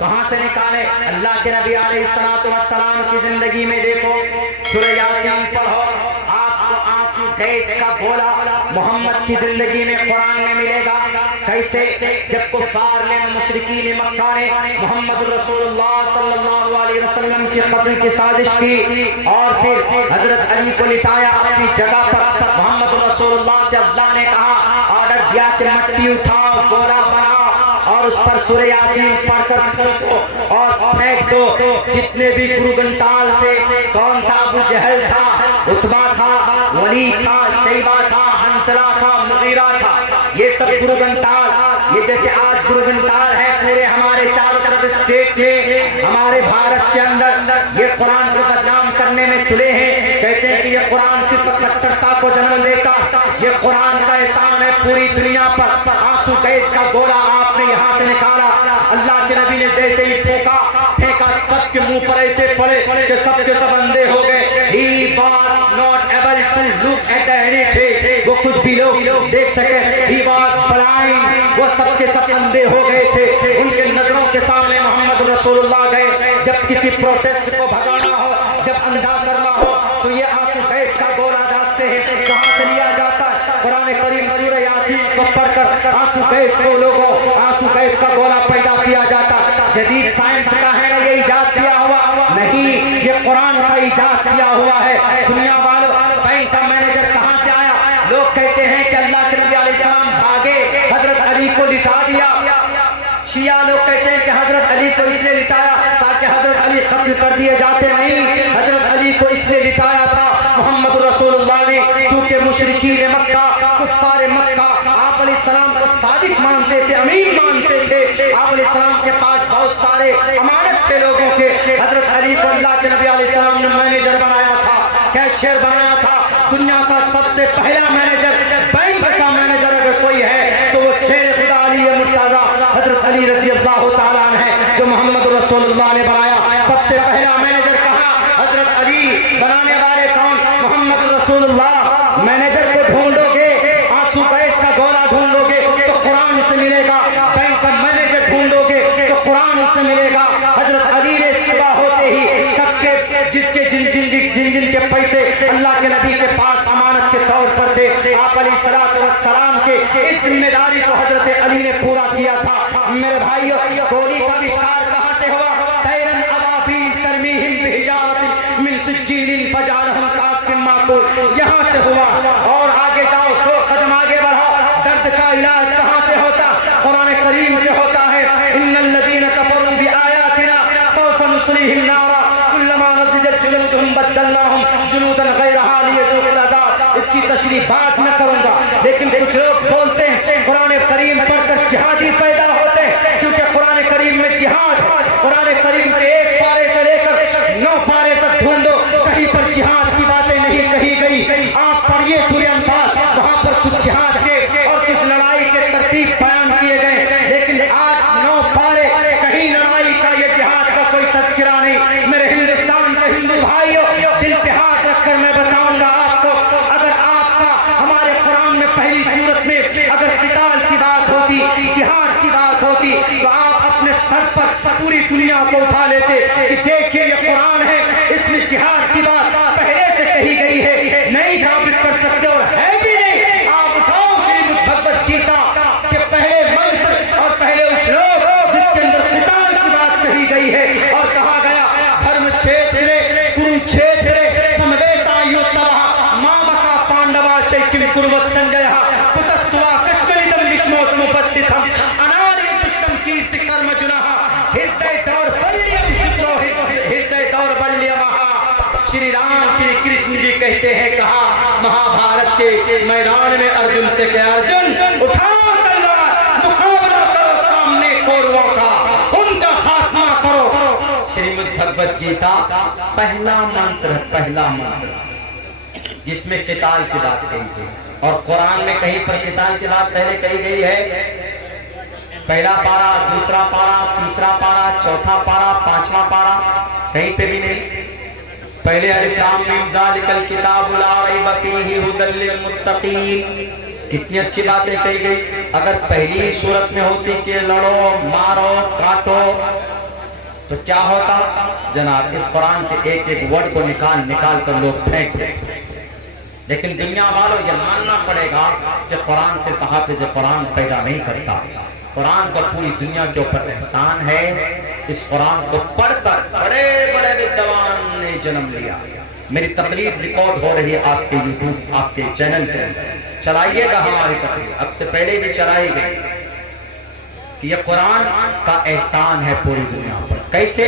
कहां से निकाले? अल्लाह के नबी अलैहिस्सलातु वस्सलाम की जिंदगी में देखो, सूरह यासीन पढ़ो, आपको आंसू गैस का गोला मोहम्मद की जिंदगी में कुरान में मिलेगा। कैसे? जब कुफ्फार ने, मुशरिकीन मक्का ने मोहम्मद रसूलुल्लाह सल्लल्लाहु अलैहि वसल्लम के कत्ल की साजिश की और फिर हजरत अली को लिटाया अपनी जगह पर। मोहम्मद रसूलुल्लाह से अल्लाह ने कहा, ऑर्डर दिया कि मट्टी उठाओ, गोला बनाओ और उस पर सूरह यासीन पढ़कर फेंको और फेंक दो। जितने भी गुरुगंटाल थे, कौन था? अबू जहल था, उतबा था, वलीद था, शैबा था, हंसला था, मुगीरा था, ये सब गुरुगंटाल, ये जैसे आज गुरुगंटाल है पूरे हमारे चारों तरफ स्टेट में, हमारे भारत के अंदर, ये कुरान को बदनाम करने में तुले हैं। कहते हैं कि ये कुरान सिर्फ कट्टरता को जन्म देता, ये कुरान का एहसान है पूरी दुनिया पर। आंसू गैस का गोला आपने यहाँ से निकाला, अल्लाह के नबी ने जैसे ही फेंका, सबके मुंह पर ऐसे पड़े कि सबके सब अंधे हो गए। He was not able to look at anything, वो कुछ भी लोग देख सके। He was blind, वो सबके सब अंधे हो गए थे। उनके नजरों के सामने मोहम्मद रसूलुल्लाह गए। जब किसी प्रोटेस्ट को भगाना हो, जब अंधा करना हो, तो ये आंसू गैस का गोला डालते हैं। कहां से लिया जाता है? कुरान करीम सूरह यासीन को पढ़कर आंसू गैस को लोगों, आंसू गैस का गोला पैदा किया जाता। जदीद साइंस का है ना ये इजाद किया हुआ? नहीं, ये कुरान का इजाद किया हुआ है। दुनिया वालों, बैंक का मैनेजर कहां से आया? लोग कहते हैं कि अल्लाह के नबी अलैहिस्सलाम भागे, हजरत अली को लिटा दिया। शिया लोग कहते हैं कि हजरत अली को इसलिए लिटाया ताकि हजरत अली कत्ल कर दिए जाते। नहीं, हजरत अली को इसलिए लिटाया था मोहम्मद रसूलुल्लाह ने, चूंकि मुशरिकीन मक्का, कुफ्फार मक्का आप अलैहिस्सलाम को सादिक मानते थे, अमीन मानते थे। आप अलैहिस्सलाम के पास बहुत सारे अमानत थे लोगों के। हजरत अली को अल्लाह के नबी अलैहिस्सलाम ने मैनेजर बनाया था, कैशियर बनाया था। दुनिया का सबसे पहला मैनेजर, बैंक का मैनेजर अगर कोई है तो वो शेर खुदा अली मुर्तजा हजरत अली रज़ी अल्लाह तआला अन्हु है, जो मोहम्मद रसूलुल्लाह ने बनाया। सबसे पहला मैनेजर कहा? हजरत अली। बनाने वाले कौन? मोहम्मद रसूलुल्लाह। मैनेजर को ढूंढोगे, आंसू गैस का गोला ढूंढोगे तो कुरान से मिलेगा। बैंक का मैनेजर ढूंढोगे तो कुरान से मिलेगा। हजरत अली ने सुबह होते ही सबके जिनके जिन जिन जिन जिन के पैसे अल्लाह के नबी के पास अमानत के तौर पर थे, आप अलैहिस्सलातु वस्सलाम के इस जिम्मेदारी को हजरत अली ने पूरा किया था। मेरे भाइयों, गोली का आविष्कार कहां से हुआ? तैरन अबाबील तरमीहिम बिहिजारतिन मिन सिज्जीलिन फजारहुम कास्फिन माकूल, यहां से हुआ। और आगे जाओ, 2 कदम आगे बढ़ो, दर्द का इलाज कहां से होता? कुरान करीम से होता है। इन्नल लज़ीना कफरू बिआयातिना सौफ नुस्लिहिम नारा कुल्लमा नज़िजत जुलूदुहुम बद्दलनाहुम जुलूदन गैरहा लियज़ूक़ुल अज़ाब। इसकी तशरीह बात मैं करूंगा, लेकिन कुछ लोग बोलते हैं कुरान करीम पढ़कर जिहादी पैदा होते हैं, क्योंकि कुरान करीम में जिहाद, कुरान करीम के 1 पारे से लेकर 9 पारे तक ढूंढो, कहीं पर जिहाद की बातें नहीं कही गई। आप पढ़िए सूरह अनफाल, वहां पर कुछ जिहाद के और कुछ लड़ाई के तरतीब बयान किए गए, लेकिन आज 9 पारे कहीं लड़ाई का, ये जिहाद का कोई तज़किरा नहीं। मेरे हिंदुस्तान के हिंदू भाइयों, दिल पे हाथ रखकर मैं बताऊंगा आपको, अगर आपका हमारे कुरान में पहली सूरत में अगर किताल की बात होती, जिहाद की बात होती, तो आप अपने सर पर पूरी दुनिया को उठा लेते कि देखिए ये कुरान है, इसमें जिहाद की बात पहले से कही गई है। नहीं साबित कर सकते और है भी नहीं। आप उठाओ श्रीमद् भगवत गीता के पहले मंत्र और पहले श्लोक जिसके अंदर किताल की बात कही गई है और कहा गया धर्म क्षेत्र कुरुक्षेत्र समवेता युद्धः मामका पांडवा शैकिम कुर्वत संजय कुतस्तुवा कश्मीरिदम विष्णोसमुपस्थितम् अनादि पुष्टम कीर्ति कर्म जुनः हृदय दौर्बल्यम शुद्रोहित हृदय दौर्बल्यमः। श्री राम श्री कृष्ण जी कहते हैं, कहा महाभारत के मैदान में अर्जुन से कि अर्जुन उठाओ तलवार, मुकाबला करो सामने कौरवों का, उनका खात्मा करो। श्रीमद् भगवत गीता पहला मंत्र जिसमें किताल की बात कही गई, और कुरान में कहीं पर किताल की बात पहले कही गई है? पहला पारा, दूसरा पारा, तीसरा पारा, चौथा पारा, 5वां पारा, कहीं पे भी नहीं। पहले अलिफ लाम मीम ज़ालिकल किताबु ला रैब फीहि हुदल लिल मुत्तकीन, कितनी अच्छी बातें कही गई। अगर पहली सूरत में होती कि लड़ो, मारो, काटो, तो क्या होता जनाब, इस कुरान के एक एक वर्ड को निकाल निकाल कर लोग फेंक देते। लेकिन दुनिया वालों ये मानना पड़ेगा कि कुरान से हाफिज कुरान पैदा नहीं करता। कुरान का पूरी दुनिया के ऊपर एहसान है। इस कुरान को पढ़कर बड़े बड़े विद्वान ने जन्म लिया। मेरी तकरीर रिकॉर्ड हो रही है आपके यूट्यूब, आपके चैनल पे, चलाइएगा हमारी तकरीर, अब से पहले भी चलाई गई कि यह कुरान का एहसान है पूरी दुनिया पर। कैसे?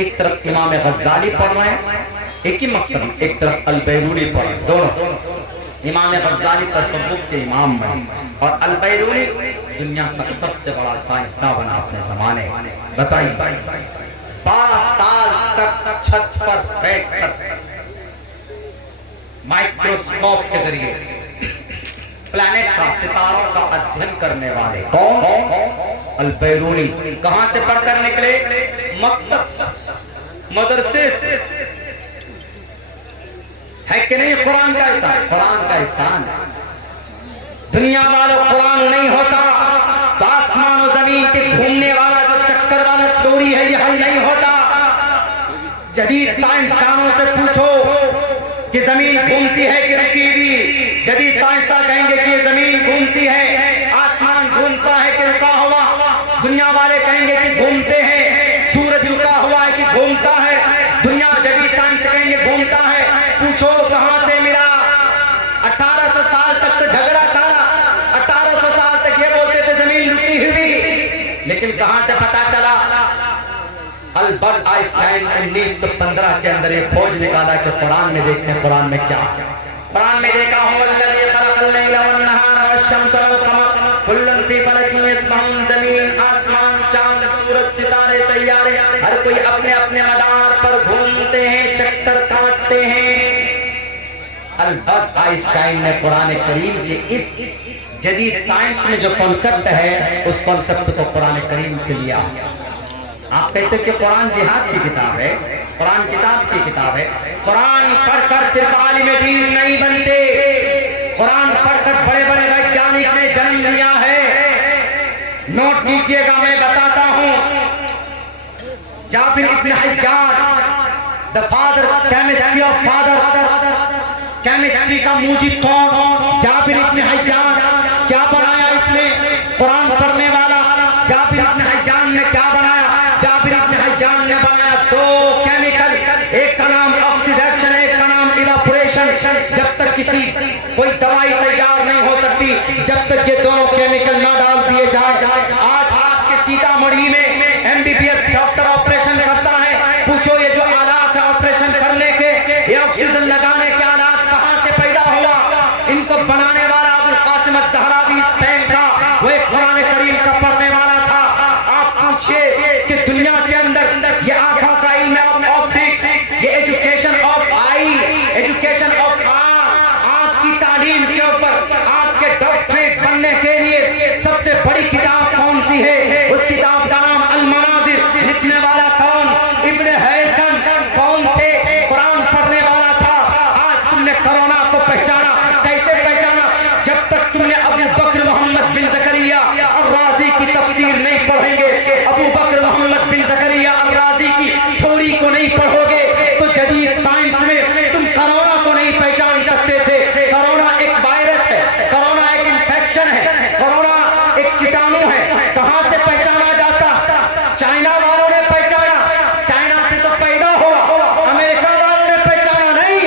एक तरफ इमाम गज़ाली पढ़ रहे हैं, एक ही मकतब, एक तरफ अल-बैरूनी पढ़ रहे, दोनों। इमाम गज़ाली तसव्वुफ के इमाम बने और अल-बैरूनी दुनिया का सबसे बड़ा साइंसदान बना अपने जमाने। बताइए 12 साल तक छत पर बैठकर माइक्रोस्कोप के जरिए से प्लैनेट का, सितारों का अध्ययन करने वाले कौन? अल-बैरूनी। कहां से पढ़कर निकले? मकतब, मदरसे से। है कि नहीं? कुरान का एहसान, कुरान का एहसान। दुनिया वालों, कुरान नहीं होता तो आसमान और जमीन के घूमने वाला जो चक्कर वाला थ्योरी है, ये हल नहीं होता। जदीद साइंसदानों से पूछो कि जमीन घूमती है कि रुकी हुई, जदीद साइंसदान कहेंगे कि जमीन घूमती है। आसमान घूमता है कि रुका हुआ, दुनिया वाले कहेंगे कि घूमते हैं। सूरज रुका हुआ है कि घूमता है, दुनिया जदीद साइंस कहेंगे घूमता है। पूछो कहां से मिला? 1800 साल तक तो झगड़ा था, 1800 साल तक ये बोलते थे जमीन रुकी हुई, लेकिन कहां से पता चला? अल्बर्ट आइंस्टाइन 1915 के अंदर एक खोज निकाला कि कुरान में देखते हैं कुरान में क्या है। कुरान में देखा जमीन, आसमान, चांद, सूरज, सितारे, सैयारे, हर कोई अपने अपने मदार पर घूमते हैं, चक्कर काटते हैं। अल्बर्ट आइंस्टाइन ने कुरान करीम के इस जदीद साइंस में जो कॉन्सेप्ट है, उस कॉन्सेप्ट को कुरान करीम से लिया। आप कहते हैं कि कुरान जिहाद की किताब है, कुरान किताब की किताब है। कुरान पढ़कर सिर्फ आलिम दीन नहीं बनते, कुरान पढ़कर बड़े बड़े वैज्ञानिक ने जन्म लिया है। नोट कीजिएगा, मैं बताता हूं। Jabir ibn Hajjaj, the father chemistry of father, chemistry का मूजिद कौन? जाबिर इब्न हज्जाज। क्या बनाया इसने? कुरान पढ़ने वाला जाबिर इब्न हज्जाज ने क्या बनाया? जाबिर इब्न हज्जाज ने बनाया दो केमिकल, एक का नाम ऑक्सीडेशन, एक का नाम इवापोरेशन। जब तक किसी कोई दवाई तैयार नहीं हो सकती, जब तक ये दोनों केमिकल ना डाल दिए जाए। आज आपके सीतामढ़ी में एमबीबीएस डॉक्टर ऑपरेशन करता है, पूछो ये जो आलात है ऑपरेशन करने के, ये ऑक्सीजन लगाने के आलात कहां से पैदा हुआ? इनको बनाने वाला अबुल कासिम ज़हरावी स्पेन का, वो एक कुरान करीम का पढ़ने वाला था। आप पूछिए कि दुनिया के अंदर ये आंखों का इल्म ऑप्टिक्स, ये education of I, education of आंख की तालीम के ऊपर आपके डॉक्टरेट बनने के लिए सबसे बड़ी किताब कौन सी है? उस किताब का नाम अल-मनाजिर। लिखने वाला कौन? इब्न हैसन। कौन थे? कुरान पढ़ने वाला था। आज तुमने कोरोना को पहचाना, कैसे पहचाना? जब तक तुमने अबू बकर मोहम्मद बिन ज़करिया अर-राज़ी की तफसीर नहीं पढ़ेंगे, अबू बकर मोहम्मद बिन ज़करिया अर-राज़ी की थ्योरी को नहीं पढ़ोगे, तो जदीद साइंस में तुम कोरोना को नहीं पहचान सकते थे। कोरोना एक वायरस है, कोरोना एक इंफेक्शन है, कोरोना एक कीटाणु है। कहां से पहचाना जाता? चाइना वालों ने पहचाना, चाइना से तो पैदा हुआ। अमेरिका वालों ने पहचाना नहीं।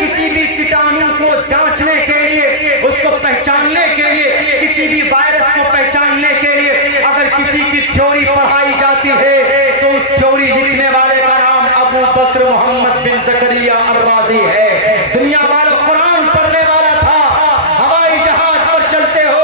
किसी भी कीटाणु को जांचने के लिए, उसको पहचानने के लिए, किसी भी वायरस को पहचानने के लिए अगर किसी की थ्योरी पढ़ाई जाती है, तो उस थ्योरी लिखने वाले का नाम अबू बकर मोहम्मद बिन ज़करिया अर-राज़ी है। दुनिया वालों, कुरान पढ़ने वाला था। हवाई जहाज पर चलते हो,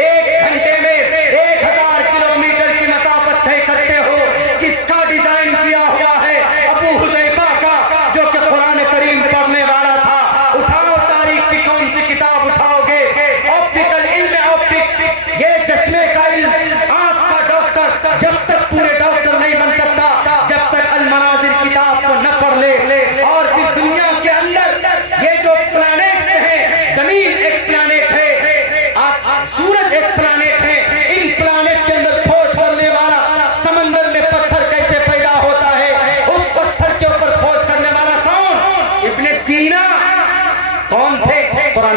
1 घंटे में 1000 किलोमीटर की मसाफत तय करते हो। किसका डिजाइन किया हुआ है? अबू हुज़ैफा का, जो कि कुरान करीम पढ़ने वाला था। उठाओ तारीख की कौन सी किताब उठाओगे? ऑप्टिकल इल्म, ऑप्टिक्स, ये चश्मे का इल्म। आंख का डॉक्टर जब तक पूरे डॉक्टर नहीं बन सकता, जब तक अल-मनाजिर किताब को न पढ़ ले। और फिर दुनिया के अंदर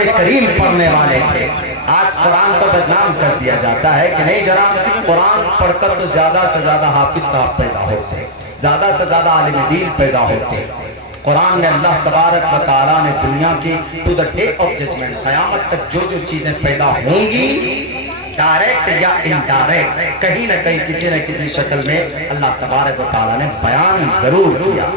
कुरान करीम पढ़ने वाले थे। आज कुरान को बदनाम कर दिया जाता है कि नहीं जनाब, कुरान पढ़कर तो ज्यादा से ज्यादा हाफिज साहब पैदा होते, ज्यादा से ज्यादा आलिम दीन पैदा होते। कुरान में अल्लाह तबारक व तआला ने दुनिया की to the day of judgement, क़यामत तक जो जो चीजें पैदा होंगी डायरेक्ट या इनडायरेक्ट कहीं ना कहीं किसी न किसी शक्ल में अल्लाह तबारक व तआला ने बयान जरूर किया।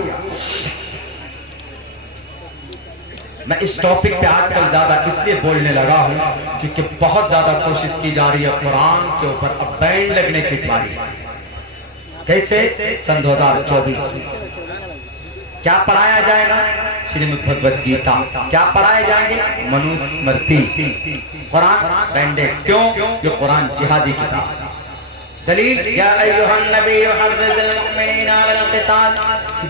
मैं इस टॉपिक पे आजकल ज्यादा इसलिए बोलने लगा हूं क्योंकि बहुत ज्यादा कोशिश की जा रही है कुरान के ऊपर अब बैन लगने की बारी। कैसे? सन 2024 में क्या पढ़ाया जाएगा? श्रीमद् भगवत गीता। क्या पढ़ाए जाएंगे? मनुस्मृति। कुरान बैंडेड। क्यों? ये कुरान जिहादी किताब। दलील या अय्युहन नबी हर्रिज़िल मुमिनीना अल क़िताल।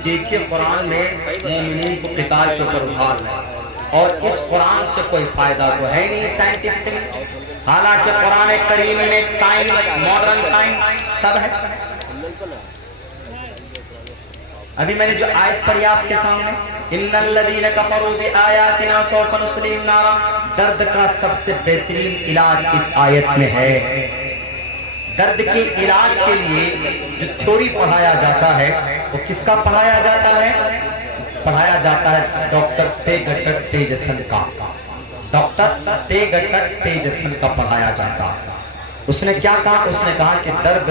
देखिए कुरान में मोमिनीन को क़िताल के ऊपर उभार है और इस कुरान से कोई फायदा तो है नहीं साइंटिफिक। हालांकि कुरान करीम में साइंस, मॉडर्न साइंस सब है। अभी मैंने जो आयत पढ़ी आपके सामने, इन्नल्लज़ीना कफ़रू बिआयातिना सौफ़ नुस्लिहिम नारा, दर्द का सबसे बेहतरीन इलाज इस आयत में है। दर्द के इलाज के लिए जो थ्योरी पढ़ाया जाता है वो किसका पढ़ाया जाता है? पढ़ाया जाता है डॉक्टर तेगटक तेजसन का। डॉक्टर तेगटक तेजसन का पढ़ाया जाता है। उसने क्या कहा? उसने कहा कि दर्द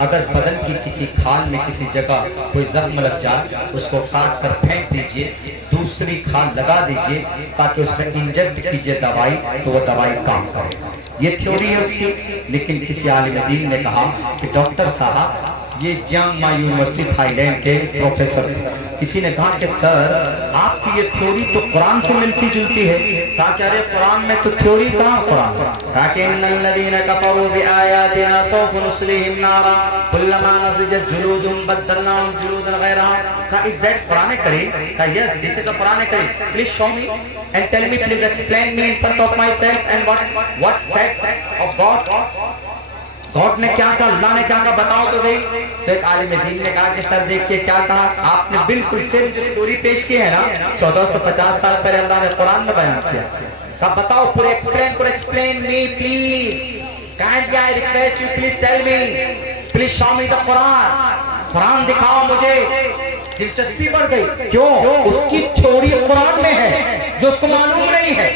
अगर बदन की किसी खाल में किसी जगह कोई जख्म लग जाए उसको काट कर फेंक दीजिए, दूसरी खाल लगा दीजिए ताकि उसमें इंजेक्ट कीजिए दवाई, तो वो दवाई काम करेगा। ये थ्योरी है उसकी। लेकिन किसी आलिम दीन ने कहा कि डॉक्टर साहब, ये जियांग माई यूनिवर्सिटी थाईलैंड के प्रोफेसर थे, किसी ने कहा कि सर आपकी ये थ्योरी तो कुरान से मिलती जुलती है। कहा कि अरे कुरान में तो थ्योरी कहाँ? कुरान कहा कि इन्नल्लज़ीना कफ़रू बिआयातिना सौफ़ नुस्लिहिम नारा कुल्लमा नज़िजत जुलूदुहुम बद्दलनाहुम जुलूदन ग़ैरहा। कहा इज दैट कुरान करीम? कहा yes, this is the Quran Karim. Please show me and tell me, please explain me in front of myself and what said of God. God ने क्या कहा, अल्लाह ने क्या कहा, बताओ तो सही। तो एक आलिम दीन ने कहा कि सर देखिए क्या कहा आपने, बिल्कुल सिर्फ थ्योरी पेश की है ना, 1450 साल पहले अल्लाह ने कुरान में बयान किया। कहा बताओ, पूरे explain me please, kindly I request you, please tell me, please show me the Quran. Quran दिखाओ मुझे। दिलचस्पी बढ़ गई। क्यों? उसकी थ्योरी कुरान में है जो उसको मालूम नहीं है।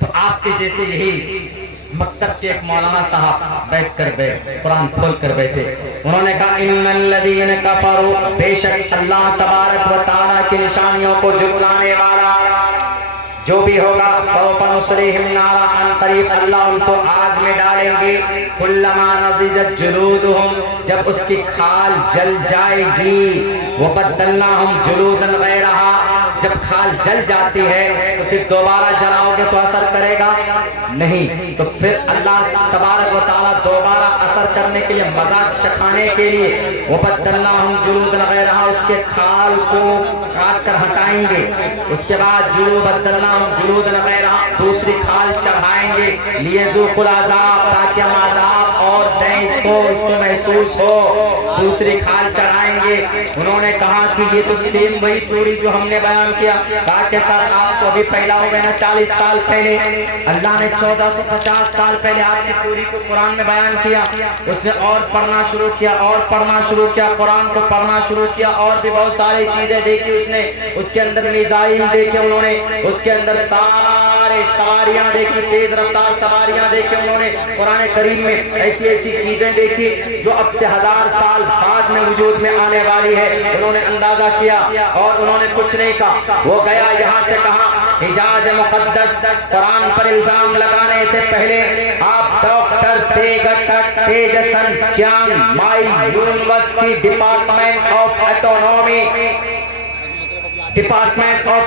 तो आपके जैसे यही मकतब के एक मौलाना साहब बैठ कर कुरान खोल कर बैठे, उन्होंने कहा इन्नल्लज़ीना कफ़रू, बेशक अल्लाह तबारक व तआला की निशानियों को झुटलाने वाला जो भी होगा, सौफ़ नुस्लिहिम नारा, अनक़रीब अल्लाह उनको आग में डालेंगे। कुल्लमा नज़िजत जुलूदुहुम, जब उसकी खाल जल जाएगी, वो बद्दलनाहुम जुलूदन ग़ैरहा, जब खाल जल जाती है तो फिर दोबारा जलाओगे तो असर करेगा नहीं। तो फिर अल्लाह तबारक व तआला दोबारा असर करने के लिए, मजा चखाने के लिए, वो बद्दलनाहुम जुलूदन ग़ैरहा, उसके खाल को काट कर हटाएंगे। उसके बाद बद्दलनाहुम जुलूदन ग़ैरहा, दूसरी खाल चढ़ाएंगे, लियज़ूक़ुल अज़ाब, ताकि हम अज़ाब और दें इसको महसूस हो। दूसरी खाल चढ़ाएंगे। उन्होंने कहा कि ये तो सेम वही थ्योरी जो हमने बयान किया। कहा के साथ आप तो अभी पैदा हो गए ना 40 साल पहले, अल्लाह ने 1450 साल पहले आपकी थ्योरी को कुरान में बयान किया। उसने और पढ़ना शुरू किया और पढ़ना शुरू किया, कुरान को पढ़ना शुरू किया और भी बहुत सारी चीजें देखी उसने। उसके अंदर मिसाइल देखे उन्होंने, उसके अंदर सारे सवारियां देखी, तेज रफ्तार सवारियां देखी उन्होंने। कुरान करीम में ऐसी ऐसी चीजें देखी जो अब से 1000 साल बाद में वजूद में आने वाली है। उन्होंने अंदाजा किया और उन्होंने कुछ नहीं कहा। वो गया यहाँ से कहा हिजाज मुकद्दस, कुरान पर इल्जाम लगाने से पहले आप डॉक्टर तेगटक तेजसन Chiang Mai university department of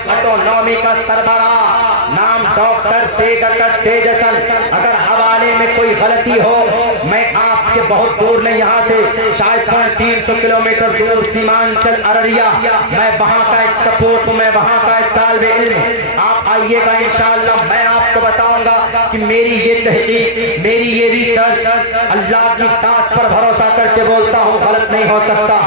autonomy का सरबराह नाम डॉक्टर तेगटक तेजसन, अगर हवाले में कोई गलती हो, मैं आपके बहुत दूर नहीं, यहाँ से शायद 300 किलोमीटर दूर सीमांचल अररिया, मैं वहाँ का एक सपोर्ट हूँ, मैं वहाँ का एक तालिब इल्म। आप आइएगा इंशाअल्लाह, मैं आपको बताऊंगा कि मेरी ये तहकीक, मेरी ये रिसर्च, अल्लाह की साथ पर भरोसा करके बोलता हूँ, गलत नहीं हो सकता।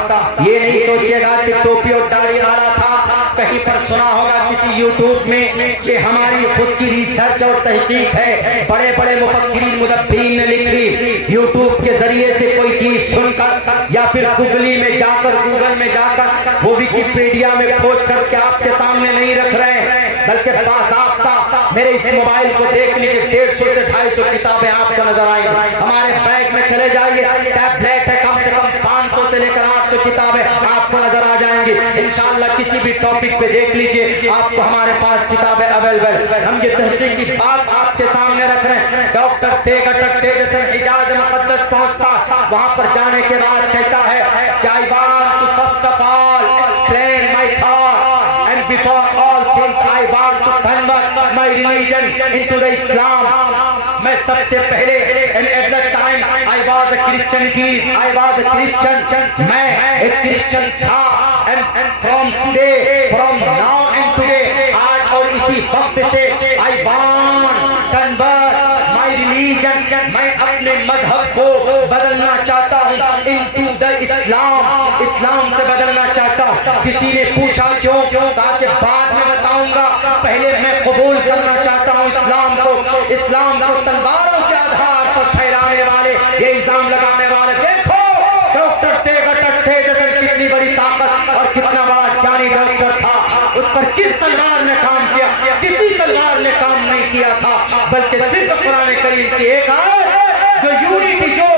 ये नहीं सोचिएगा कि टोपी और दाढ़ी वाला था कहीं पर सुना होगा किसी यूट्यूब में कि हमारी खुद की रिसर्च और तहकीक है, बड़े बड़े मुफक्किरीन मुदब्बिरीन ने लिखी। यूट्यूब के जरिए से कोई चीज सुनकर या फिर गूगल में जाकर वो विकिपीडिया में खोज करके आपके सामने नहीं रख रहे हैं, बल्कि बाकायदा मेरे इस मोबाइल को देख लीजिए 150 से 250 किताबें आपको नजर आएंगी। हमारे बैग में चले जाइए, टैबलेट है, कम से कम 500 से लेकर 800 किताबें आपको नजर आ जाएंगी। इंशाअल्लाह किसी भी टॉपिक पे देख लीजिए, आपको हमारे पास किताबें अवेलेबल। हम ये तहकीक की बात आपके सामने रख रहे हैं। डॉक्टर तेगटक तेजसन हिजाज मुकद्दस पहुंचता, वहां पर जाने के बाद कहता है कि I want to first of all explain my thought and before all things I want to convert my religion into the Islam. मैं सबसे पहले at that time I was a Christian की आई वाज अ क्रिश्चियन, मैं एक Christian था। And from today, from now and today, आज और इसी वक्त से I want convert my religion, मैं अपने मजहब को बदलना चाहता हूँ इनटू द इस्लाम, इस्लाम से बदलना चाहता हूँ। किसी ने पूछा क्यों? कहा कि बाद में बताऊंगा, पहले मैं कबूल करना चाहता हूँ इस्लाम को। इस्लाम को तलवारों के आधार पर फैलाने वाले, ये इल्जाम लगाने वाले, देखो डॉक्टर तेगटक तेजसन कितनी बड़ी ताकत और कितना बड़ा ज्ञानी डॉक्टर था। उस पर किस तलवार ने काम किया? किसी तलवार ने काम नहीं किया था, बल्कि सिर्फ कुरान करीम की एक आयत जो यूनिटी, जो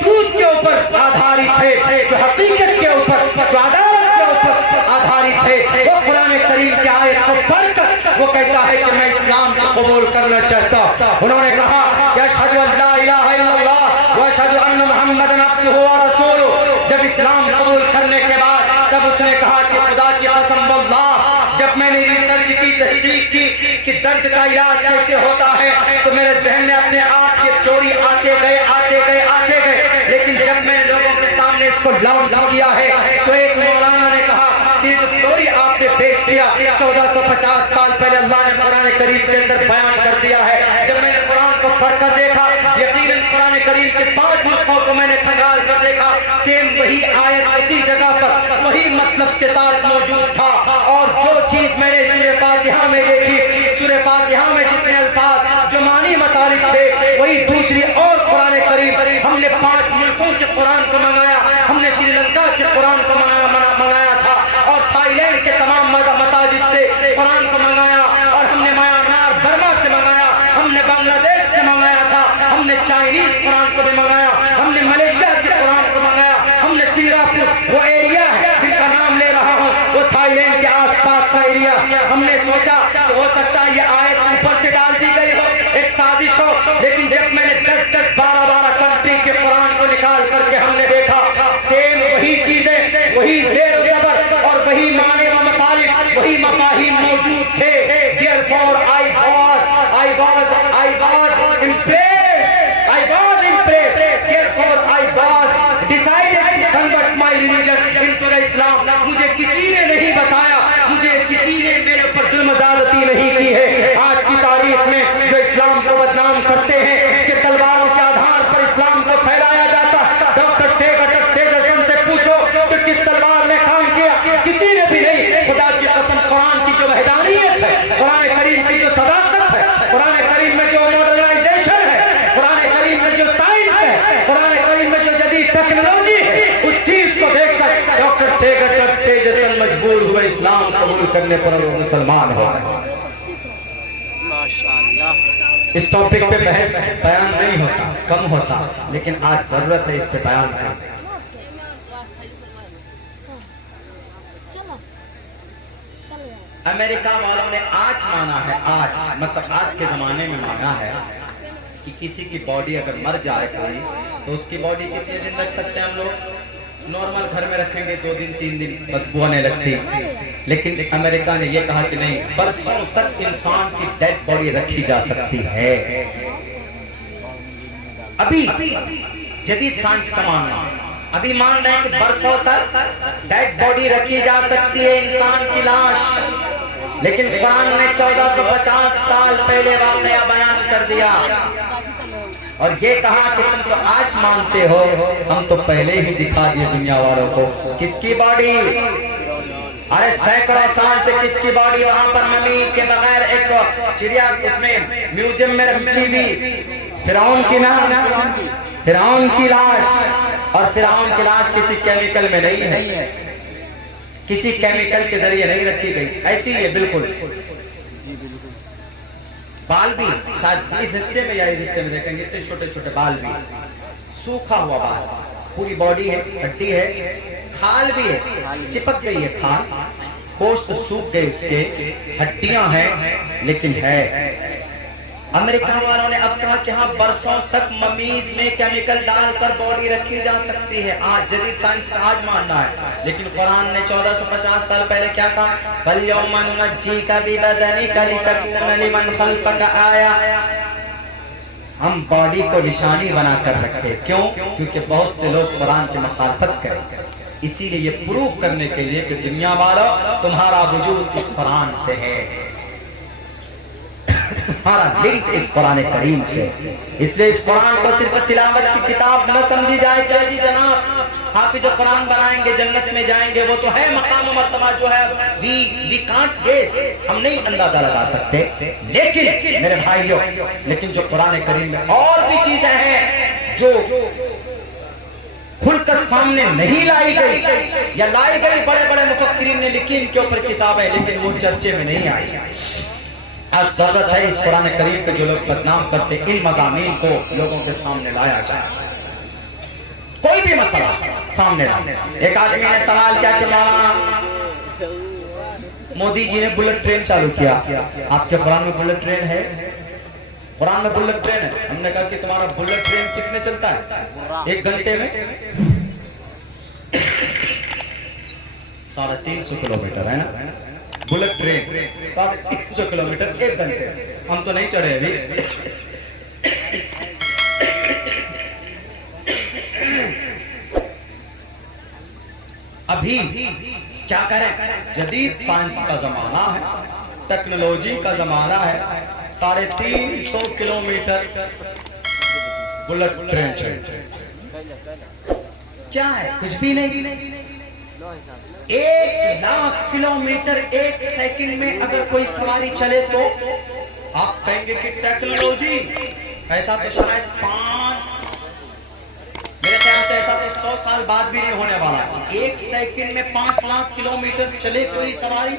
ट्रूथ के ऊपर आधारित है, जो हकीकत के ऊपर, जो अदालत के ऊपर आधारित है, वो कुरान करीम की आयत को पढ़कर वो कहता है कि मैं इस्लाम को कबूल करना चाहता हूँ। उन्होंने कहा कि अशहदु अल्ला इलाहा इल्लल्लाह व अशहदु अन्ना मुहम्मदन अब्दुहु व रसूलुहु। जब इस्लाम कबूल करने के बाद तब उसने कहा कि खुदा की कसम वल्लाह, जब मैंने रिसर्च की, तहकीक की कि दर्द का इलाज कैसे होता है, तो मेरे जहन में अपने आप ये थ्योरी आते गए। लेकिन जब मैंने लोगों के सामने इसको लॉन्च किया है, तो एक मौलाना ने कहा कि जो थ्योरी आपने पेश किया 1450 साल पहले अल्लाह ने कुरान करीम के अंदर बयान कर दिया है। जब मैंने कुरान को पढ़कर देखा, यकीनन कुरान करीम के 5 नुस्खों को मैंने खंगाल कर देखा, सेम वही आयत उसी जगह पर वही मतलब के साथ मौजूद था। और जो चीज मैंने सूरह फातिहा में देखी, सूरह फातिहा में जितने अल्फाज जो मानी मुतालिक थे, वही दूसरी और कुरान करीम। हमने 5 मुल्कों के कुरान को मंगाया, हमने श्रीलंका के कुरान को मंगाया था, और थाईलैंड के तमाम मसाजिद से कुरान को मंगाया, और हमने म्यांमार बर्मा से मंगाया, हमने बांग्लादेश से मंगाया था, हमने चाइनीज कुरान को भी मंगाया, हमने मलेशिया के कुरान को मंगाया, हमने सिंगापुर, वो एरिया है जिनका नाम ले रहा हूँ, वो थाईलैंड के आसपास का एरिया, हमने सोचा हो सकता है ये आयत ऊपर से डाल दी गई हो, एक साजिश हो। लेकिन जब मैंने 10-10, 12-12 कंट्री के कुरान को निकाल करके हमने देखा, सेम वही चीजें, वही जेर जबर और वही माने व मुतालिक, वही मफाहिम मौजूद थे। Therefore I was impressed. Therefore I was decided to convert my religion into the Islam. मुझे किसी ने नहीं बताया, मुझे किसी ने मेरे ऊपर जुल्म ज़्यादती नहीं की है। आज की तारीख में जो इस्लाम को बदनाम करते हैं, उसके तलवारों के आधार पर इस्लाम को फैलाया जाता है। डॉक्टर तेगटक तेजसन से पूछो कि किस तलवार ने काम किया? किसी ने भी नहीं। खुदा की कसम, कुरान की जो वहदानियत है, कुरान करीम की जो सदाकत है, कुरान करीम में जो मॉडर्नाइजेशन है, कुरान करीम में जो साइंस है, कुरान करीम में जो जदीद टेक्नोलॉजी है, उस चीज को देखकर डॉक्टर तेगटक तेजसन मजबूर हुए इस्लाम कबूल करने पर, वो मुसलमान हो गए। माशाअल्लाह। इस टॉपिक पे बहस बयान नहीं होता, कम होता, लेकिन आज जरूरत है इस पे बयान करने। अमेरिका वालों ने आज माना है, आज मतलब आज के जमाने में माना है कि किसी की बॉडी अगर मर जाए कोई, तो उसकी बॉडी कितने दिन रख सकते हैं हम लोग? नॉर्मल घर में रखेंगे 2 दिन 3 दिन, बदबू आने लगती। लेकिन अमेरिका ने यह कहा कि नहीं, बरसों तक इंसान की डेड बॉडी रखी जा सकती है। अभी जदीद साइंस का मानना, अभी मान रहे हैं कि बरसों तक डेड बॉडी रखी जा सकती है, इंसान की लाश। लेकिन कुरान ने 1450 साल पहले वाकया बयान कर दिया और ये कहा कि तुम तो आज मानते हो, हम तो पहले ही दिखा दिए दुनिया वालों को। किसकी बॉडी? अरे सैकड़ों साल से किसकी बॉडी वहां पर मम्मी के बगैर एक चिड़िया उसमें म्यूजियम में रखी हुई फिरौन की ना, फिरौन की लाश, और फिरौन की लाश किसी केमिकल में नहीं है, किसी केमिकल के जरिए नहीं रखी गई, ऐसी है बिल्कुल। बाल भी शायद इस हिस्से में या इस हिस्से में देखेंगे इतने छोटे छोटे बाल भी, सूखा हुआ बाल, पूरी बॉडी है, हड्डी है, खाल भी है, चिपक गई है खाल, गोश्त सूख गए उसके, हड्डियां हैं लेकिन है। अमेरिका वालों ने अब कहा कि हाँ बरसों तक ममीज में केमिकल डालकर बॉडी रखी जा सकती है, आज जदीद साइंस का आज मानना है, लेकिन कुरान ने 1450 साल पहले क्या कहा, कल यौमन नज्जी का बिबदनिका लितकुन लिमन खल्फका आया, हम बॉडी को निशानी बनाकर रखते, क्यों? क्योंकि बहुत से लोग कुरान की मुखालफत करें, इसीलिए ये प्रूव करने के लिए कि दुनिया वालों तुम्हारा वजूद इस कुरान से है, तुम्हारा लिंक इस कुरान करीम से, इसलिए इस कुरान को सिर्फ तिलावत की किताब न समझी जाए कि जी जनाब आप जो कुरान बनाएंगे जन्नत में जाएंगे, वो तो है मकाम मर्तबा जो है, वी कांट गेस, हम नहीं अंदाजा लगा सकते, लेकिन मेरे भाइयों, लेकिन जो कुरान करीम में और भी चीजें हैं जो खुलकर सामने नहीं लाई गई या लाई गई, बड़े बड़े मुफक्किरीन ने लिखी इनके ऊपर किताबें, लेकिन वो चर्चे में नहीं आई। आज जरूरत है इस कुरान करीम पे जो लोग बदनाम करते, इन मज़ामीन को लोगों के सामने लाया जाए, कोई भी मसला सामने लाए। एक आदमी ने सवाल किया कि मौलाना मोदी जी ने बुलेट ट्रेन चालू किया, आपके कुरान में बुलेट ट्रेन है? कुरान में बुलेट ट्रेन है। हमने कहा कि तुम्हारा बुलेट ट्रेन कितने चलता है? 1 घंटे में 350 किलोमीटर है ना बुलेट ट्रेन, 350 किलोमीटर 1 घंटे। हम तो नहीं चढ़े अभी। अभी क्या करें, जदीद साइंस का जमाना है, टेक्नोलॉजी का जमाना है, 350 किलोमीटर बुलेट ट्रेन चले, क्या है? कुछ भी नहीं। 1 लाख किलोमीटर 1 सेकंड में अगर कोई सवारी चले तो आप कहेंगे कि टेक्नोलॉजी, ऐसा तो शायद 5 मेरे ख्याल से ऐसा तो 100 साल बाद भी नहीं होने वाला। 1 सेकंड में 5 लाख किलोमीटर चले कोई सवारी,